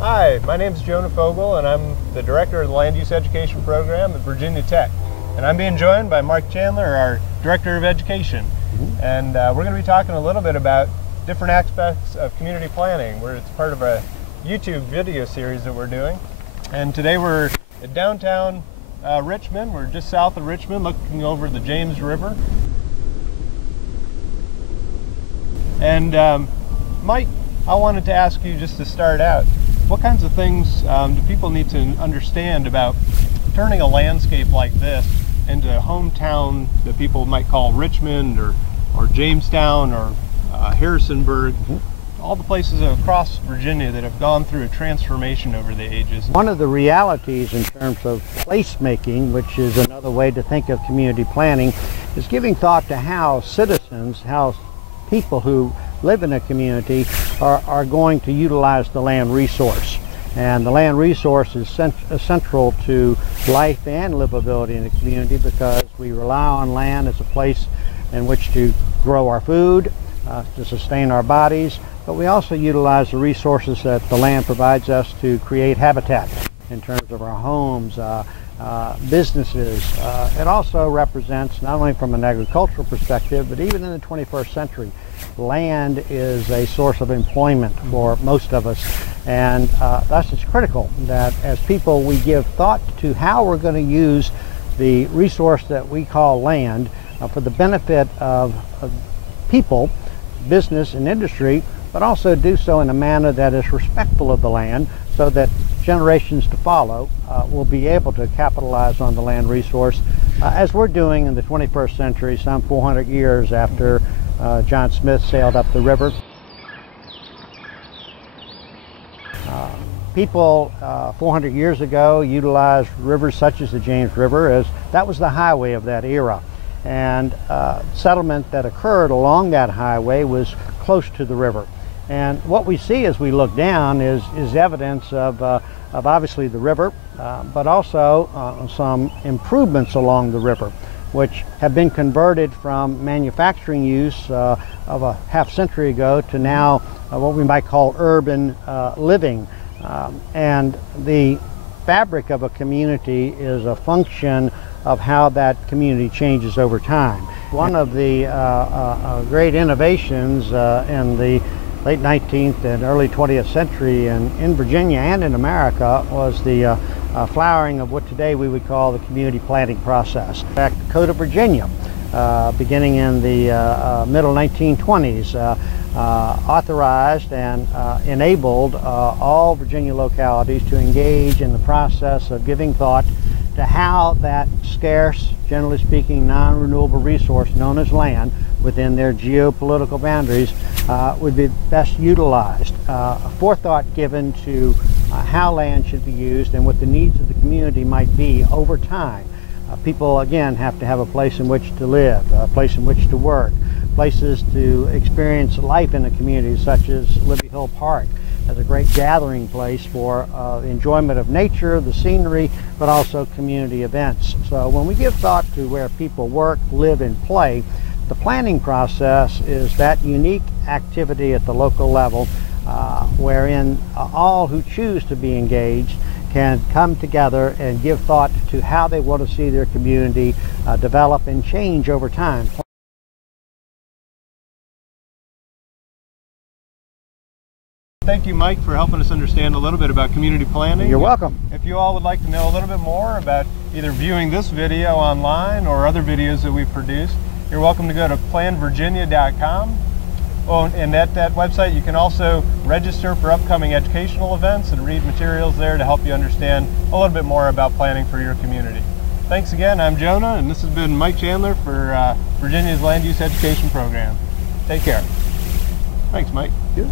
Hi, my name is Jonah Fogel, and I'm the Director of the Land Use Education Program at Virginia Tech. And I'm being joined by Mark Chandler, our Director of Education. And we're going to be talking a little bit about different aspects of community planning, where it's part of a YouTube video series that we're doing. And today we're at downtown Richmond. We're just south of Richmond, looking over the James River. And Mike, I wanted to ask you, just to start out, what kinds of things do people need to understand about turning a landscape like this into a hometown that people might call Richmond or Jamestown or Harrisonburg, all the places across Virginia that have gone through a transformation over the ages? One of the realities in terms of placemaking, which is another way to think of community planning, is giving thought to how citizens, how people who live in a community are going to utilize the land resource. And the land resource is central to life and livability in the community, because we rely on land as a place in which to grow our food, to sustain our bodies, but we also utilize the resources that the land provides us to create habitat in terms of our homes, businesses. It also represents, not only from an agricultural perspective, but even in the 21st century, land is a source of employment for most of us, and thus it's critical that as people we give thought to how we're going to use the resource that we call land for the benefit of people, business and industry, but also do so in a manner that is respectful of the land, so that generations to follow will be able to capitalize on the land resource as we're doing in the 21st century, some 400 years after John Smith sailed up the river. People 400 years ago utilized rivers such as the James River, as that was the highway of that era. And settlement that occurred along that highway was close to the river. And what we see as we look down is evidence of obviously the river, but also some improvements along the river, which have been converted from manufacturing use of a half century ago to now what we might call urban living. And the fabric of a community is a function of how that community changes over time. One of the great innovations in the late 19th and early 20th century in Virginia and in America was the flowering of what today we would call the community planning process. In fact, the Code of Virginia, beginning in the middle 1920s, authorized and enabled all Virginia localities to engage in the process of giving thought to how that scarce, generally speaking, non-renewable resource known as land within their geopolitical boundaries would be best utilized. Forethought given to how land should be used and what the needs of the community might be over time. People, again, have to have a place in which to live, a place in which to work, places to experience life in a community, such as Libby Hill Park as a great gathering place for enjoyment of nature, the scenery, but also community events. So when we give thought to where people work, live, and play, the planning process is that unique activity at the local level wherein all who choose to be engaged can come together and give thought to how they want to see their community develop and change over time. Thank you, Mike, for helping us understand a little bit about community planning. You're welcome. If you all would like to know a little bit more about either viewing this video online or other videos that we've produced, you're welcome to go to planvirginia.com. Oh, and at that website you can also register for upcoming educational events and read materials there to help you understand a little bit more about planning for your community. Thanks again. I'm Jonah, and this has been Mike Chandler for Virginia's Land Use Education Program. Take care. Thanks, Mike. Good.